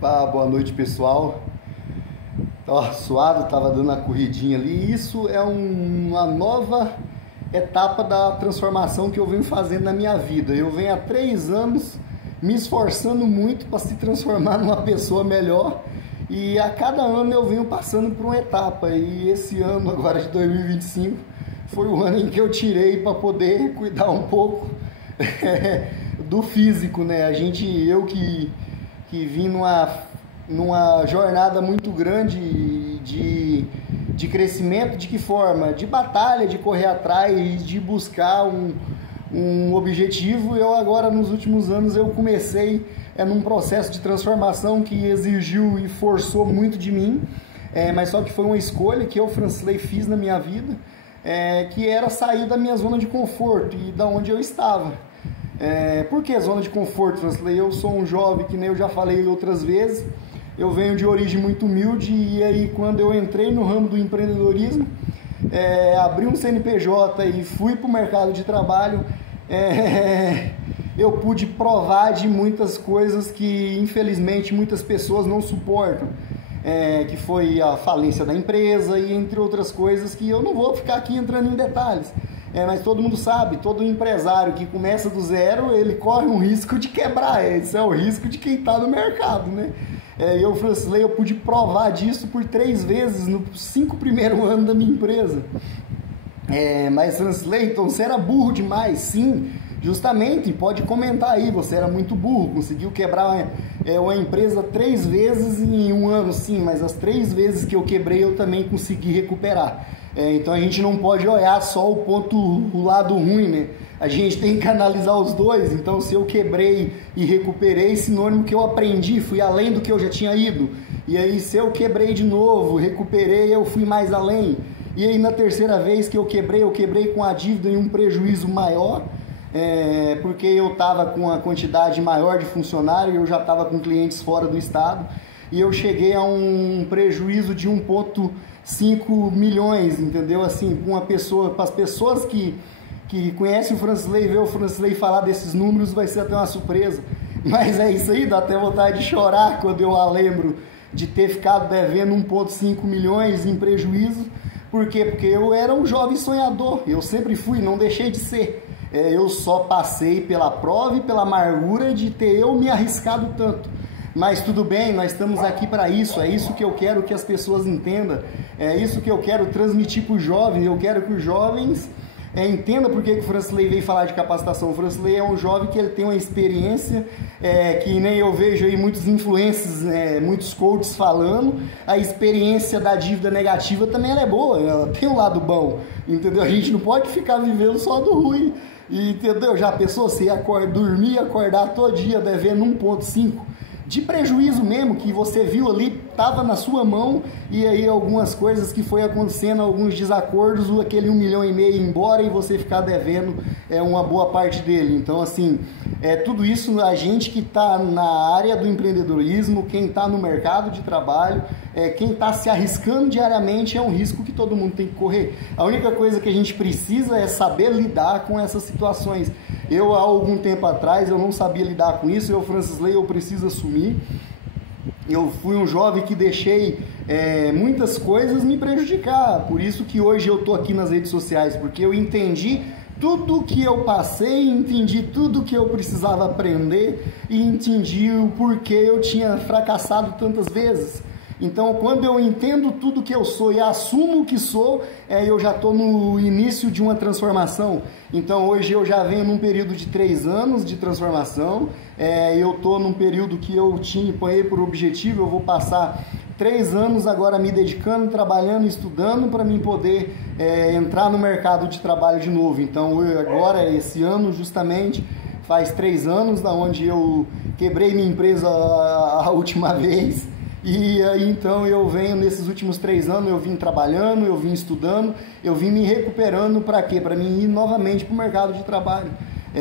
Boa noite, pessoal. Tava suado, tava dando uma corridinha ali. Isso é uma nova etapa da transformação que eu venho fazendo na minha vida. Eu venho há 3 anos me esforçando muito para se transformar numa pessoa melhor, e a cada ano eu venho passando por uma etapa. E esse ano, agora de 2025, foi o ano em que eu tirei para poder cuidar um pouco do físico, né? Eu que vim numa jornada muito grande de crescimento. De que forma? De batalha, de correr atrás, de buscar um objetivo. Eu agora, nos últimos anos, eu comecei num processo de transformação que exigiu e forçou muito de mim, mas só que foi uma escolha que eu, Francisley, fiz na minha vida, que era sair da minha zona de conforto e da onde eu estava. Por que zona de conforto, Francisley? Eu sou um jovem, que nem eu já falei outras vezes, eu venho de origem muito humilde, e aí quando eu entrei no ramo do empreendedorismo, abri um CNPJ e fui para o mercado de trabalho, eu pude provar de muitas coisas que infelizmente muitas pessoas não suportam, que foi a falência da empresa e entre outras coisas que eu não vou ficar aqui entrando em detalhes. Mas todo mundo sabe, todo empresário que começa do zero, ele corre um risco de quebrar. Esse é o risco de quem está no mercado, né? Eu, Francisley, eu pude provar disso por 3 vezes nos 5 primeiros anos da minha empresa. Mas, Francisley, então você era burro demais? Sim, justamente, pode comentar aí, você era muito burro, conseguiu quebrar uma empresa 3 vezes em um ano. Sim, mas as 3 vezes que eu quebrei eu também consegui recuperar. Então a gente não pode olhar só o lado ruim, né? A gente tem que analisar os dois. Então, se eu quebrei e recuperei, sinônimo que eu aprendi, fui além do que eu já tinha ido. E aí, se eu quebrei de novo, recuperei, eu fui mais além. E aí, na terceira vez que eu quebrei com a dívida e um prejuízo maior, porque eu estava com uma quantidade maior de funcionários, eu já estava com clientes fora do estado, e eu cheguei a um prejuízo de 1,5 milhões, entendeu? Assim, para as pessoas que conhecem o Francisley, ver o Francisley falar desses números vai ser até uma surpresa. Mas é isso aí, dá até vontade de chorar quando eu a lembro de ter ficado devendo 1,5 milhões em prejuízo. Por quê? Porque eu era um jovem sonhador, eu sempre fui, não deixei de ser. Eu só passei pela prova e pela amargura de ter eu me arriscado tanto. Mas tudo bem, nós estamos aqui para isso, é isso que eu quero que as pessoas entendam, é isso que eu quero transmitir para os jovens. Eu quero que os jovens entendam por que o Francisley veio falar de capacitação. O Francisley é um jovem que ele tem uma experiência, que nem eu vejo aí muitos influencers, muitos coaches falando. A experiência da dívida negativa também ela é boa, ela tem um lado bom, entendeu? A gente não pode ficar vivendo só do ruim, entendeu? Já pensou, você dormir e acordar todo dia devendo 1,5 de prejuízo mesmo, que você viu ali, estava na sua mão, e aí algumas coisas que foi acontecendo, alguns desacordos, aquele 1,5 milhão ir embora e você ficar devendo uma boa parte dele. Então, assim, tudo isso, a gente que está na área do empreendedorismo, quem está no mercado de trabalho, quem está se arriscando diariamente, é um risco que todo mundo tem que correr. A única coisa que a gente precisa é saber lidar com essas situações. Eu, há algum tempo atrás, eu não sabia lidar com isso. Eu, Francisley, eu preciso assumir. Eu fui um jovem que deixei muitas coisas me prejudicar. Por isso que hoje eu estou aqui nas redes sociais, porque eu entendi tudo que eu passei, entendi tudo que eu precisava aprender e entendi o porquê eu tinha fracassado tantas vezes. Então, quando eu entendo tudo que eu sou e assumo o que sou, eu já estou no início de uma transformação. Então, hoje eu já venho num período de 3 anos de transformação. Eu estou num período que eu ponhei por objetivo, eu vou passar 3 anos agora me dedicando, trabalhando, estudando para mim poder entrar no mercado de trabalho de novo. Então, agora, esse ano, justamente, faz 3 anos da onde eu quebrei minha empresa a última vez. E aí, então, eu venho nesses últimos 3 anos, eu vim trabalhando, eu vim estudando, eu vim me recuperando para quê? Para mim ir novamente para o mercado de trabalho.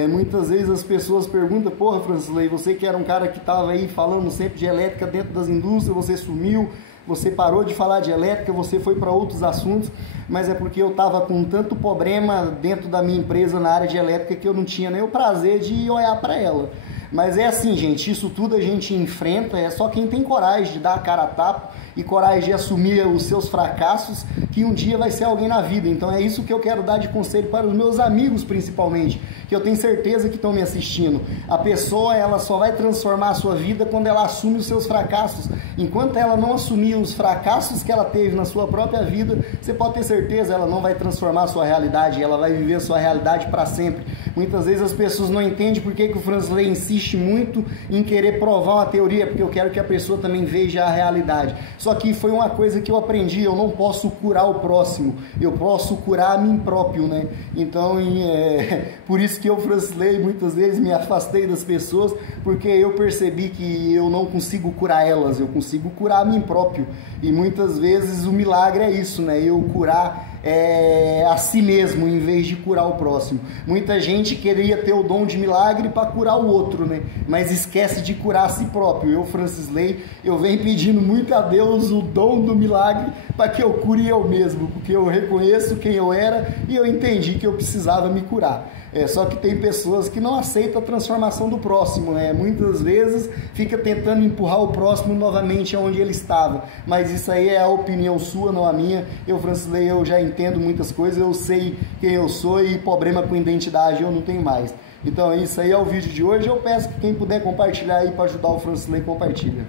Muitas vezes as pessoas perguntam: porra, Francisley, você que era um cara que estava aí falando sempre de elétrica dentro das indústrias, você sumiu, você parou de falar de elétrica, você foi para outros assuntos. Mas é porque eu estava com tanto problema dentro da minha empresa na área de elétrica que eu não tinha nem o prazer de olhar para ela. Mas é assim, gente, isso tudo a gente enfrenta, é só quem tem coragem de dar a cara a tapa e coragem de assumir os seus fracassos, que um dia vai ser alguém na vida. Então é isso que eu quero dar de conselho para os meus amigos, principalmente, que eu tenho certeza que estão me assistindo. A pessoa, ela só vai transformar a sua vida quando ela assume os seus fracassos. Enquanto ela não assumir os fracassos que ela teve na sua própria vida, você pode ter certeza, ela não vai transformar a sua realidade, ela vai viver a sua realidade para sempre. Muitas vezes as pessoas não entendem por que o Fransley insiste muito em querer provar uma teoria, porque eu quero que a pessoa também veja a realidade. Só que foi uma coisa que eu aprendi, eu não posso curar o próximo, eu posso curar a mim próprio, né? Então, por isso que eu, Fransley, muitas vezes me afastei das pessoas, porque eu percebi que eu não consigo curar elas, eu consigo curar a mim próprio. E muitas vezes o milagre é isso, né? Eu curar a si mesmo, em vez de curar o próximo. Muita gente queria ter o dom de milagre para curar o outro, né? Mas esquece de curar a si próprio. Eu, Fransley, eu venho pedindo muito a Deus o dom do milagre para que eu cure eu mesmo, porque eu reconheço quem eu era e eu entendi que eu precisava me curar. Só que tem pessoas que não aceitam a transformação do próximo, né? Muitas vezes fica tentando empurrar o próximo novamente aonde ele estava, mas isso aí é a opinião sua, não a minha. Eu, Fransley, eu já entendo muitas coisas, eu sei quem eu sou e problema com identidade eu não tenho mais. Então isso aí é o vídeo de hoje, eu peço que quem puder compartilhar aí para ajudar o Fransley, compartilha.